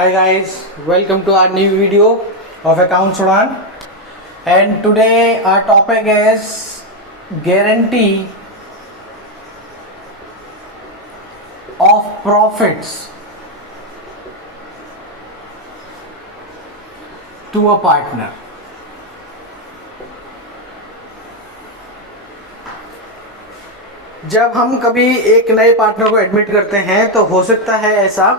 Hi guys, welcome to our new video of Accounts Udan. And today our topic is guarantee of profits to a partner. जब हम कभी एक नए partner को admit करते हैं तो हो सकता है ऐसा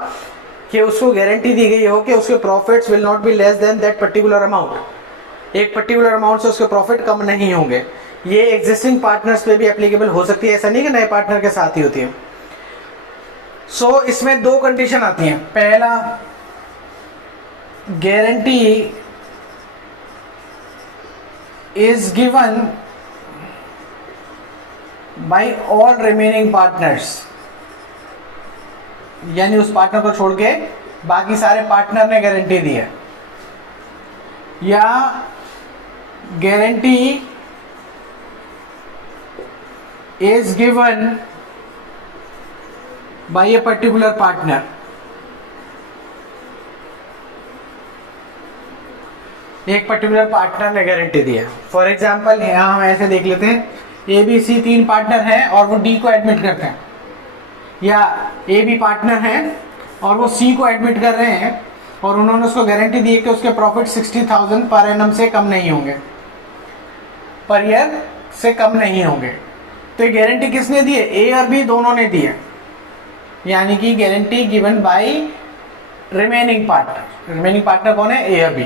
कि उसको गारंटी दी गई हो कि उसके profits will not be less than that particular amount. एक पर्टिकुलर अमाउंट से उसके प्रॉफिट कम नहीं होंगे। ये एग्जिस्टिंग पार्टनर्स पे भी एप्लीकेबल हो सकती है, ऐसा नहीं कि नए पार्टनर के साथ ही होती है। सो इसमें दो कंडीशन आती हैं। पहला, guarantee is given by all remaining partners, यानी उस पार्टनर को छोड़ के बाकी सारे पार्टनर ने गारंटी दी है, या guarantee is given by a particular partner. एक पर्टिकुलर पार्टनर ने गारंटी दी है। फॉर एग्जाम्पल यहां हम ऐसे देख लेते हैं, ए बी सी तीन पार्टनर हैं और वो डी को एडमिट करते हैं, या ए बी पार्टनर हैं और वो सी को एडमिट कर रहे हैं और उन्होंने उसको गारंटी दी है कि उसके प्रॉफिट 60,000 पर एनम से कम नहीं होंगे, पर ईयर से कम नहीं होंगे। तो ये गारंटी किसने दी है? ए और बी दोनों ने दी है, यानी कि guarantee given by remaining partner. Remaining partner कौन है? ए और बी।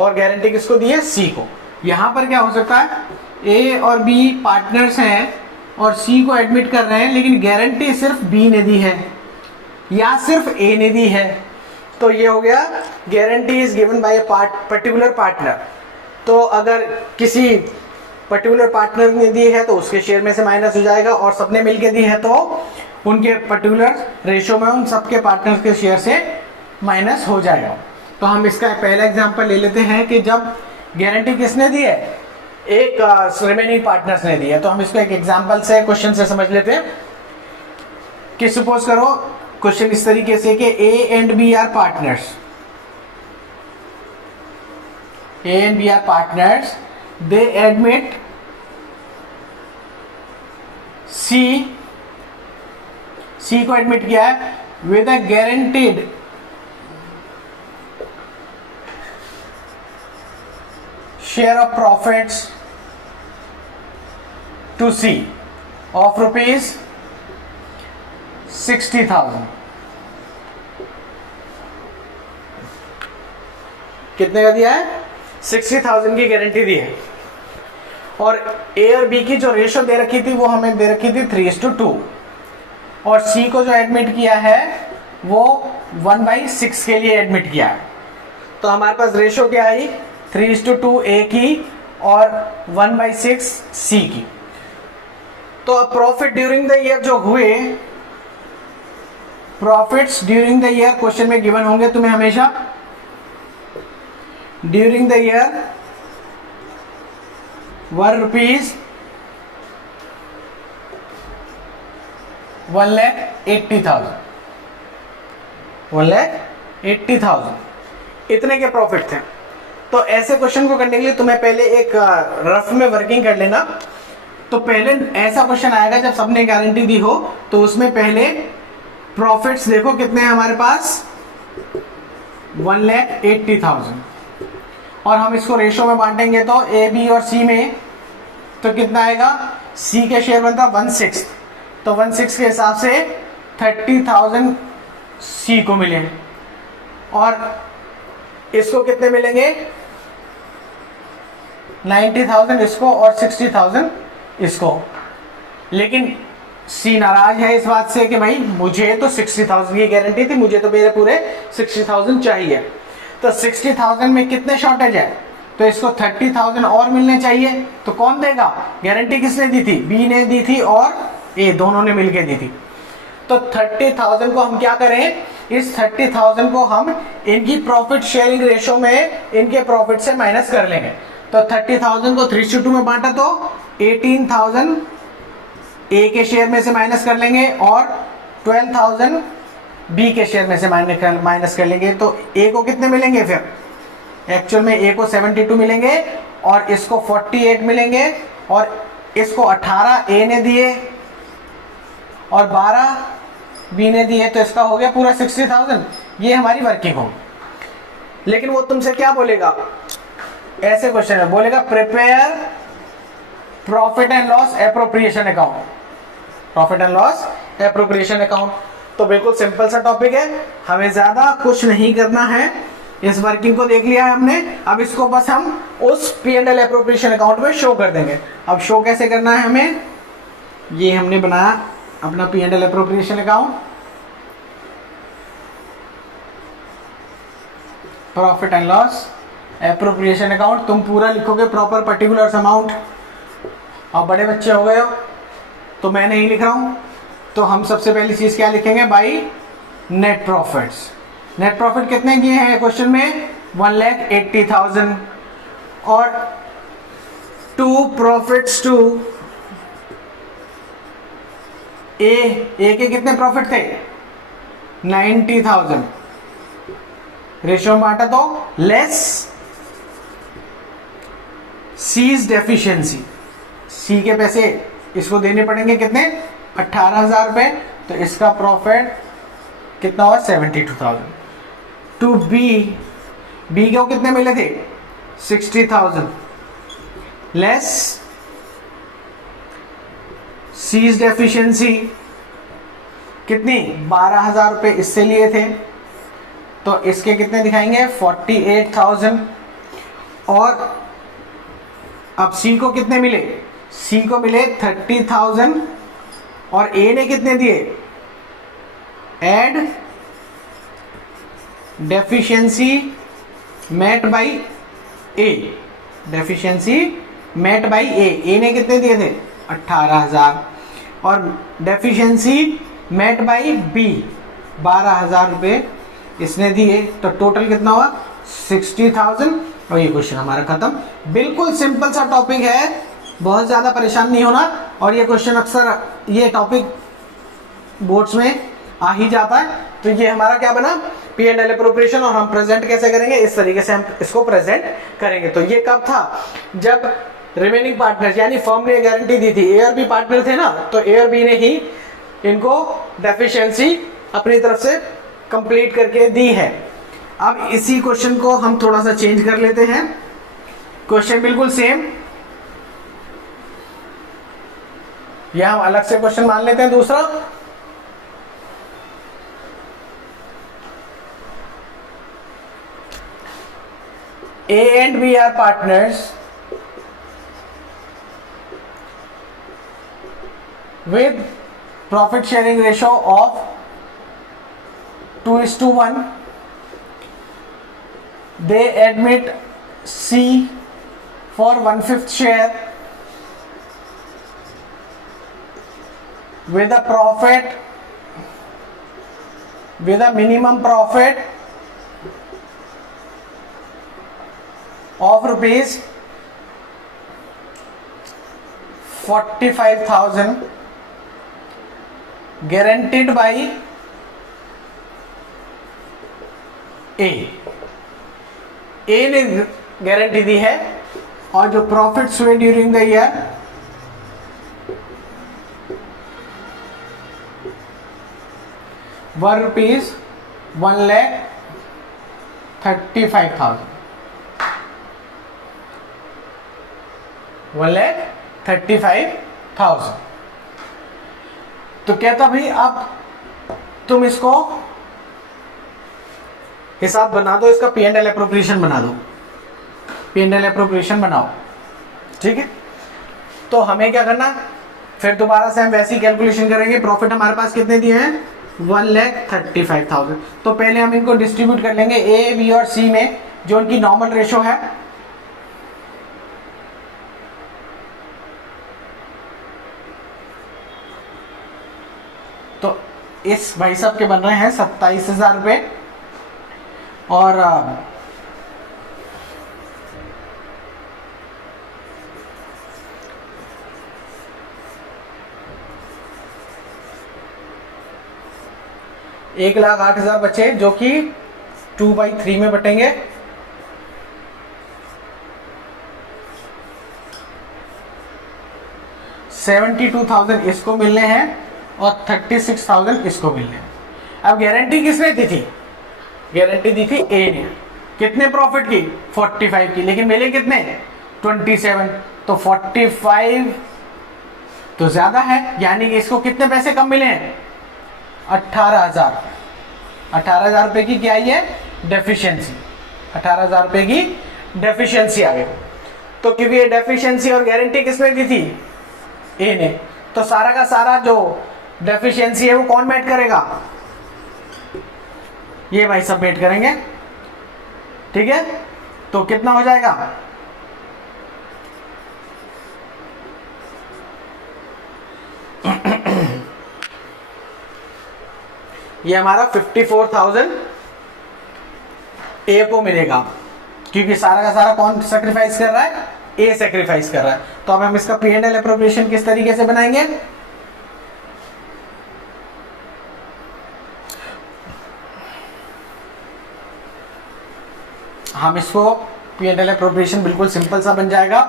और गारंटी किसको दी है? सी को। यहां पर क्या हो सकता है, ए और बी पार्टनर्स हैं और सी को एडमिट कर रहे हैं, लेकिन गारंटी सिर्फ बी ने दी है या सिर्फ ए ने दी है। तो ये हो गया guarantee is given by particular partner. तो अगर किसी पर्टिकुलर पार्टनर ने दी है तो उसके शेयर में से माइनस हो जाएगा, और सबने मिलके दी है तो उनके पर्टिकुलर रेशियो में उन सबके पार्टनर्स के शेयर से माइनस हो जाएगा। तो हम इसका पहला एग्जांपल ले लेते हैं कि जब गारंटी किसने दी है? एक रिमेनिंग पार्टनर्स ने दी है। तो हम इसको एक एग्जांपल से, क्वेश्चन से समझ लेते हैं कि सपोज करो क्वेश्चन इस तरीके से कि A and B are partners. A and B are partners, they admit C को एडमिट किया है with a guaranteed share of profits to C of rupees 60,000। कितने का दिया है? 60,000 की गारंटी दी है। और ए और बी की जो रेशो दे रखी थी वो हमें दे रखी थी 3:2, और सी को जो एडमिट किया है वो 1/6 के लिए एडमिट किया है। तो हमारे पास रेशो क्या आई? 3:2 ए की और 1/6 सी की। तो अब प्रॉफिट ड्यूरिंग द ईयर जो हुए, profits during the year question में गिवन होंगे तुम्हें हमेशा। During the year were rupees 1,80,000। 1,80,000 इतने के प्रॉफिट थे। तो ऐसे क्वेश्चन को करने के लिए तुम्हें पहले एक रफ में वर्किंग कर लेना। तो पहले ऐसा क्वेश्चन आएगा जब सबने गारंटी दी हो, तो उसमें पहले प्रॉफिट्स देखो कितने हैं हमारे पास, 1,80,000, और हम इसको रेशो में बांटेंगे तो ए बी और सी में, तो कितना आएगा? सी के शेयर बनता 1/6, तो 1/6 के हिसाब से 30,000 सी को मिले, और इसको कितने मिलेंगे? 90,000 इसको और 60,000 इसको। लेकिन सी नाराज है इस बात से कि भाई मुझे तो 60,000 की गारंटी थी, मुझे तो मेरे पूरे 60,000 चाहिए। तो 60,000 में कितने शॉर्टेज है? तो इसको 30,000 और मिलने चाहिए। तो कौन देगा? गारंटी किसने दी थी? बी ने दी थी और ए, दोनों ने मिलके दी थी। तो 30,000 को हम क्या करें? इस 30,000 को हम इनकी प्रॉफिट शेयरिंग रेशो में इनके प्रॉफिट से माइनस कर लेंगे। तो 30,000 को 3:2 में बांटा तो 18,000 ए के शेयर में से माइनस कर लेंगे और 12,000 बी के शेयर में से माइनस कर लेंगे तो ए को कितने मिलेंगे फिर, एक्चुअल में ए को 72 मिलेंगे और इसको 48 मिलेंगे और इसको 18 ए ने दिए और 12 बी ने दिए, तो इसका हो गया पूरा 60,000। ये हमारी वर्किंग होगी। लेकिन वो तुमसे क्या बोलेगा, ऐसे क्वेश्चन में बोलेगा prepare profit and loss appropriation account, profit and loss appropriation account. तो बिल्कुल सिंपल सा टॉपिक है, हमें ज्यादा कुछ नहीं करना है। इस वर्किंग को देख लिया है हमने, अब इसको बस हम उस P and L appropriation account में शो कर देंगे। अब शो कैसे करना है हमें, ये हमने बनाया अपना P and L appropriation account, profit and loss appropriation account. तुम पूरा लिखोगे प्रॉपर पर्टिकुलर अमाउंट। अब बड़े बच्चे हो गए हो तो मैं नहीं लिख रहा हूं, तो हम सबसे पहली चीज क्या लिखेंगे, by net profits. Net profit कितने किए हैं क्वेश्चन में, 1,80,000 और टू प्रॉफिट्स टू ए के कितने प्रॉफिट थे, 90,000। रेशियो में बांटा तो लेस सीज डेफिशिएंसी, सी के पैसे इसको देने पड़ेंगे कितने, 18,000 रुपए, तो इसका प्रॉफिट कितना हुआ, 72,000। टू बी को कितने मिले थे, 60,000 लेस सीज डेफिशिएंसी कितनी, 12,000 रुपए इससे लिए थे, तो इसके कितने दिखाएंगे, 48,000। और अब सी को कितने मिले, सी को मिले 30,000 और ए ने कितने दिए, add deficiency met by A, deficiency met by A ने कितने दिए थे, 18,000 और डेफिशिएंसी मेट बाई बी 12,000 रुपए इसने दिए, तो टोटल कितना हुआ, 60,000। और ये क्वेश्चन हमारा खत्म। बिल्कुल सिंपल सा टॉपिक है, बहुत ज़्यादा परेशान नहीं होना। और ये क्वेश्चन अक्सर, ये टॉपिक बोर्ड्स में आ ही जाता है। तो ये हमारा क्या बना, पी एंड एल एप्रोप्रिएशन। और हम प्रेजेंट कैसे करेंगे, इस तरीके से हम इसको प्रेजेंट करेंगे। तो ये कब था, जब रिमेनिंग पार्टनर्स यानी फर्म ने गारंटी दी थी, ए और बी पार्टनर थे ना, तो ए और बी ने ही इनको डेफिशिएंसी अपनी तरफ से कंप्लीट करके दी है। अब इसी क्वेश्चन को हम थोड़ा सा चेंज कर लेते हैं, क्वेश्चन बिल्कुल सेम, यह हम अलग से क्वेश्चन मान लेते हैं दूसरा। A and B are partners with profit sharing ratio of 2:1. They admit C for 1/5 share with a profit, with a minimum profit of rupees 45,000 guaranteed by ए ने गारंटी दी है और जो प्रॉफिट्स हुए during the year were rupees 1,35,000, 1,35,000। तो कहता भाई अब तुम इसको हिसाब बना दो, इसका पी एंड एल एप्रोप्रिएशन बना दो, पी एंड एल एप्रोप्रिएशन बनाओ, ठीक है। तो हमें क्या करना, फिर दोबारा से हम वैसी कैलकुलेशन करेंगे। प्रॉफिट हमारे पास कितने दिए हैं, 1,35,000। तो पहले हम इनको डिस्ट्रीब्यूट कर लेंगे ए, बी और सी में, जो उनकी नॉर्मल रेशो है। तो इस भाई साहब के बन रहे हैं 27,000 रुपये और 1,08,000 बचे जो कि 2/3 में बटेंगे। 72,000 इसको मिलने हैं और 36,000 इसको मिलने हैं। अब गारंटी किसने दी थी? गारंटी दी थी ए ने। कितने प्रॉफिट की? 45 की, लेकिन मिले कितने? 27। तो 45 तो ज्यादा है, यानी कि इसको कितने पैसे कम मिले हैं? 18,000। 18,000 रुपए की क्या आई है? डेफिशिएंसी। 18,000 रुपए की डेफिशिएंसी आ गई। तो क्योंकि ये डेफिशिएंसी और गारंटी किसने दी थी? ए ने। तो सारा का सारा जो डेफिशिएंसी है वो कौन मेट करेगा? ये भाई सब मेट करेंगे। ठीक है, तो कितना हो जाएगा? ये हमारा 54,000 ए को मिलेगा, क्योंकि सारा का सारा कौन सेक्रीफाइस कर रहा है? ए सेक्रीफाइस कर रहा है। तो अब हम इसका P&L एप्रोप्रिएशन किस तरीके से बनाएंगे? हम इसको P&L एप्रोप्रिएशन बिल्कुल सिंपल सा बन जाएगा।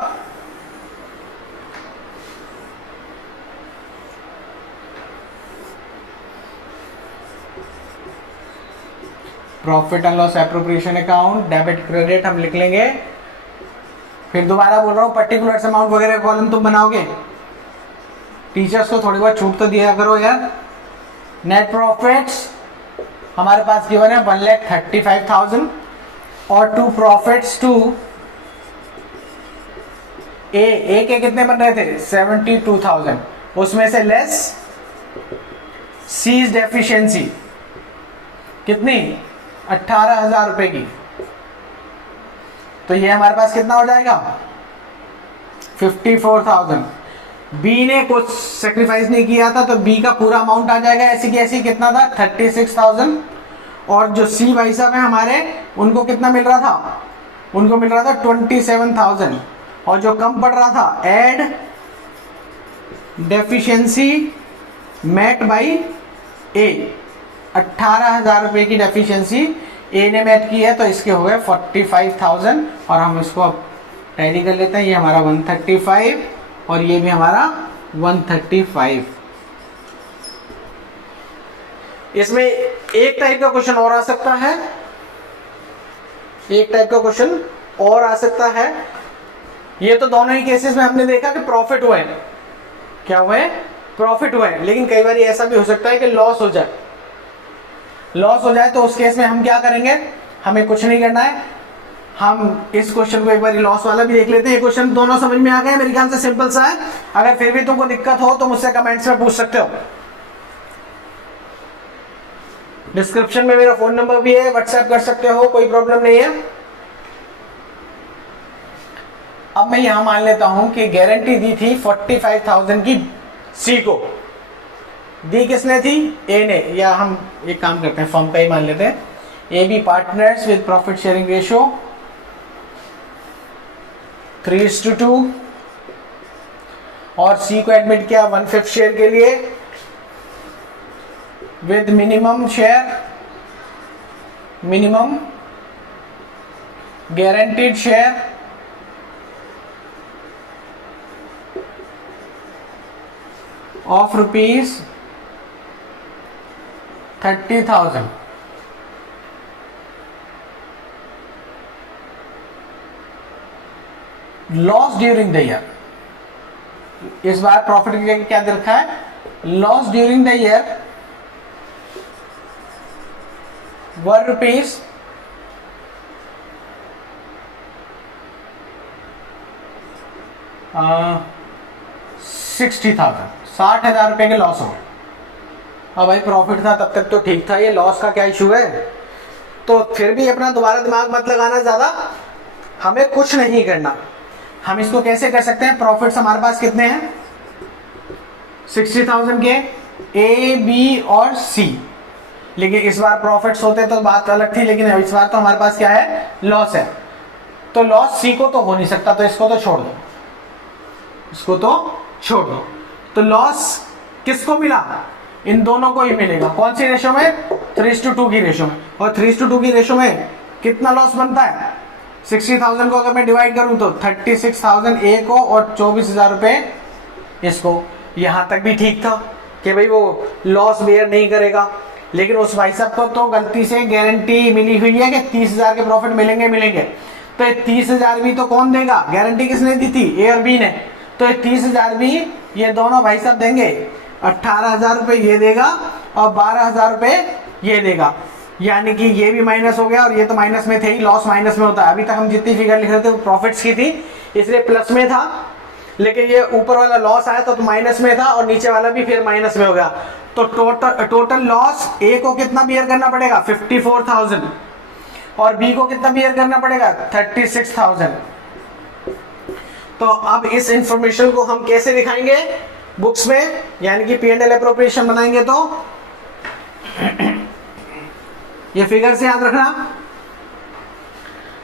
Profit and loss appropriation account, debit credit हम लिख लेंगे। फिर दोबारा बोल रहा हूँ, पर्टिकुलर अमाउंट वगैरह कॉलम तुम बनाओगे। टीचर्स को थोड़ी बहुत छूट तो दिया करो यार। नेट प्रॉफिट्स हमारे पास गिवन है 1,35,000 और टू प्रॉफिट्स टू ए के कितने बन रहे थे? 72,000। उसमें से लेस सीज डेफिशिएंसी कितनी? 18,000 रुपए की। तो ये हमारे पास कितना हो जाएगा? 54,000। बी ने कुछ सेक्रीफाइस नहीं किया था तो बी का पूरा अमाउंट आ जाएगा ऐसी की ऐसी। कितना था? 36,000। और जो सी भाई साहब है हमारे, उनको कितना मिल रहा था? उनको मिल रहा था 27,000। और जो कम पड़ रहा था, एड डेफिशिएंसी मेट बाई ए। 18,000 रुपए की डेफिशिएंसी ए ने मेट की है, तो इसके हो गए 45,000। और हम इसको अब टैली कर लेते हैं। ये हमारा 135 और ये भी हमारा 135। इसमें एक टाइप का क्वेश्चन और आ सकता है, एक टाइप का क्वेश्चन और आ सकता है। ये तो दोनों ही केसेस में हमने देखा कि प्रॉफिट हुए हैं। क्या हुए? प्रॉफिट हुए हैं। लेकिन कई बार ऐसा भी हो सकता है कि लॉस हो जाए। लॉस हो जाए तो उस केस में हम क्या करेंगे? हमें कुछ नहीं करना है। हम इस क्वेश्चन को एक बार लॉस वाला भी देख लेते हैं। ये क्वेश्चन दोनों समझ में आ गए? मेरे ख्याल से सिंपल सा है। अगर फिर भी तुमको दिक्कत हो तो मुझसे कमेंट्स में पूछ सकते हो। डिस्क्रिप्शन में मेरा फोन नंबर भी है, व्हाट्सएप कर सकते हो, कोई प्रॉब्लम नहीं है। अब मैं यहां मान लेता हूं कि गारंटी दी थी 45,000 की सी को। दी किसने थी? ए ने। या हम एक काम करते हैं, फर्म का ही मान लेते हैं। A B partners with profit sharing ratio 3:2 और सी को एडमिट किया 1/5 शेयर के लिए with minimum share, minimum guaranteed share of ₹30,000। Loss during the year, इस बार प्रॉफिट की जगह क्या दे रखा है? लॉस ड्यूरिंग द ईयर वर ₹60,000। 60,000 रुपए के लॉस हो गए। अब भाई प्रॉफिट था तब तक तो ठीक था, ये लॉस का क्या इशू है? तो फिर भी अपना दोबारा दिमाग मत लगाना ज्यादा, हमें कुछ नहीं करना। हम इसको कैसे कर सकते हैं? प्रॉफिट्स हमारे पास कितने हैं? 60,000 के, ए बी और सी। लेकिन इस बार प्रॉफिट्स होते तो बात अलग थी, लेकिन इस बार तो हमारे पास क्या है? लॉस है। तो लॉस सी को तो हो नहीं सकता, तो इसको तो छोड़ दो, इसको तो छोड़ दो। तो लॉस किसको मिला? इन दोनों को ही मिलेगा। कौन सी रेशो में? 3:2 की रेशो में, और 3:2 की रेशो में कितना लॉस बनता है? 60,000 को अगर मैं डिवाइड करूं तो 36,000 ए को और 24,000 रुपये इसको। यहाँ तक भी ठीक था कि भाई वो लॉस बेयर नहीं करेगा, लेकिन उस भाई साहब को तो गलती से गारंटी मिली हुई है कि 30,000 के प्रॉफिट मिलेंगे, तो ये 30,000 भी तो कौन देगा? गारंटी किसने दी थी? ए और बी ने। तो ये 30,000 भी ये दोनों भाई साहब देंगे। 18,000 रुपये ये देगा और 12,000 रुपये ये देगा, यानी कि ये भी माइनस हो गया और ये तो माइनस में थे ही, लॉस माइनस में होता है। अभी तक हम जितनी फिगर लिख रहे थे वो प्रॉफिट्स की थी, इसलिए प्लस में था, लेकिन ये ऊपर वाला लॉस आया तो माइनस में था और नीचे वाला भी फिर माइनस में हो गया। तो टोटल लॉस ए को कितना बियर करना पड़ेगा? 54,000, और बी को कितना बियर करना पड़ेगा? 36,000। तो अब इस इंफॉर्मेशन को हम कैसे दिखाएंगे बुक्स में, यानी कि P&L एप्रोप्रिएशन बनाएंगे तो ये फिगर से याद रखना।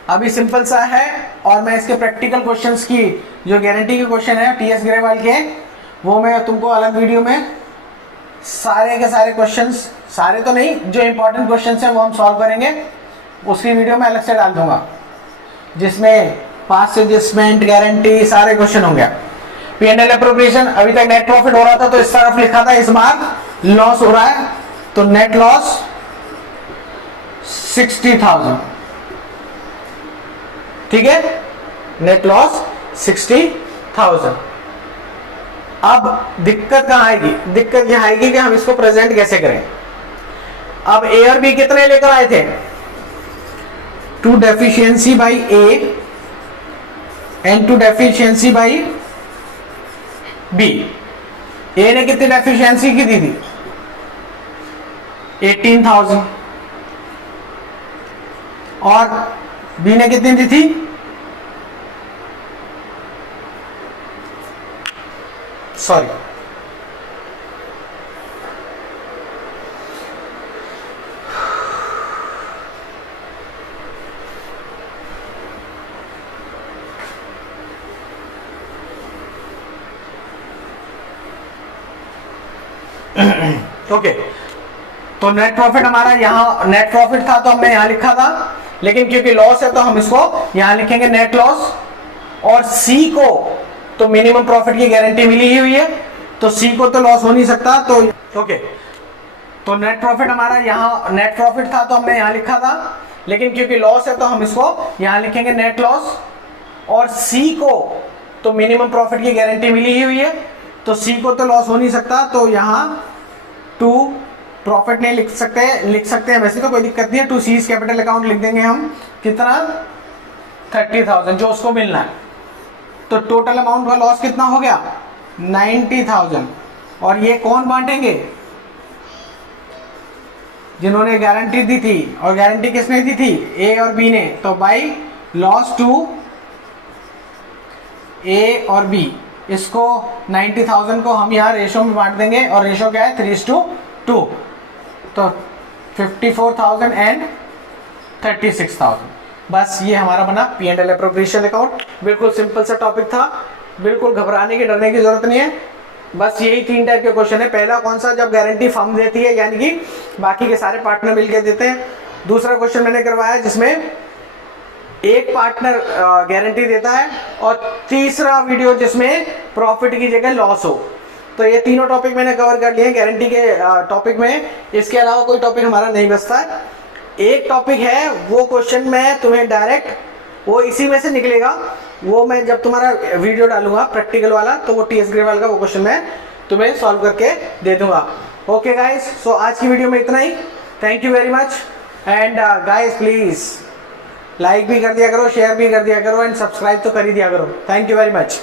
अभी सिंपल सा है, और मैं इसके प्रैक्टिकल क्वेश्चंस की जो गारंटी के क्वेश्चन है टीएस ग्रेवाल के, वो मैं तुमको अलग वीडियो में सारे के सारे क्वेश्चंस, सारे तो नहीं, जो इंपॉर्टेंट क्वेश्चंस है वो हम सॉल्व करेंगे, उसकी वीडियो में अलग से डाल दूंगा, जिसमें पास्ट एडजस्टमेंट, गारंटी, सारे क्वेश्चन होंगे। P&L एप्रोप्रिएशन, अभी तक नेट प्रॉफिट हो रहा था तो इस तरफ लिखा था, इस बार लॉस हो रहा है तो नेट लॉस 60,000, ठीक है, नेट लॉस 60,000। अब दिक्कत कहां आएगी? दिक्कत यह आएगी कि हम इसको प्रेजेंट कैसे करें। अब ए और बी कितने लेकर आए थे? 2 deficiency by A and 2 deficiency by B. A ने कितनी डेफिशिएंसी की दी थी? 18,000, और बी ने कितनी दी थी? Sorry, okay. तो नेट प्रॉफिट हमारा यहां नेट प्रॉफिट था तो हमने यहां लिखा था, लेकिन क्योंकि लॉस है तो हम इसको यहां लिखेंगे नेट लॉस। और सी को तो मिनिमम प्रॉफिट की गारंटी मिली ही हुई है, तो सी को तो लॉस हो नहीं सकता, तो ओके। तो नेट प्रॉफिट हमारा यहां नेट प्रॉफिट था तो हमने यहां लिखा था, लेकिन क्योंकि लॉस है तो हम इसको यहां लिखेंगे नेट लॉस। और सी को तो मिनिमम प्रॉफिट की गारंटी मिली ही हुई है, तो सी को तो लॉस हो नहीं सकता, तो यहां 2 प्रॉफिट नहीं लिख सकते हैं, वैसे तो कोई दिक्कत नहीं है। 2 सीज कैपिटल अकाउंट लिख देंगे हम, कितना? 30,000 जो उसको मिलना है। तो टोटल अमाउंट का लॉस कितना हो गया? 90,000। और ये कौन बांटेंगे? जिन्होंने गारंटी दी थी, और गारंटी किसने दी थी? ए और बी ने। तो बाई लॉस टू ए और बी, इसको 90,000 को हम यहाँ रेशो में बांट देंगे, और रेशो क्या है? 3:2। तो 54,000 एंड 36,000। बस ये हमारा बना P&L एप्रोप्रिएशन अकाउंट। बिल्कुल सिंपल सा टॉपिक था, बिल्कुल घबराने की, डरने की जरूरत नहीं है। बस यही 3 टाइप के क्वेश्चन है। पहला कौन सा? जब गारंटी फर्म देती है, यानी कि बाकी के सारे पार्टनर मिलकर देते हैं। दूसरा क्वेश्चन मैंने करवाया जिसमें एक पार्टनर गारंटी देता है, और तीसरा वीडियो जिसमें प्रॉफिट की जगह लॉस हो। तो ये तीनों टॉपिक मैंने कवर कर लिए गारंटी के टॉपिक में। इसके अलावा कोई टॉपिक हमारा नहीं बचता है। एक टॉपिक है, वो क्वेश्चन मैं तुम्हें डायरेक्ट वो इसी में से निकलेगा, वो मैं जब तुम्हारा वीडियो डालूंगा प्रैक्टिकल वाला, तो वो टीएस ग्रेवाल का वो क्वेश्चन मैं तुम्हें सॉल्व करके दे दूंगा। ओके गाइस, सो आज की वीडियो में इतना ही। Thank you very much, and guys please like भी कर दिया करो, शेयर भी कर दिया करो, एंड सब्सक्राइब तो कर ही दिया करो। Thank you very much.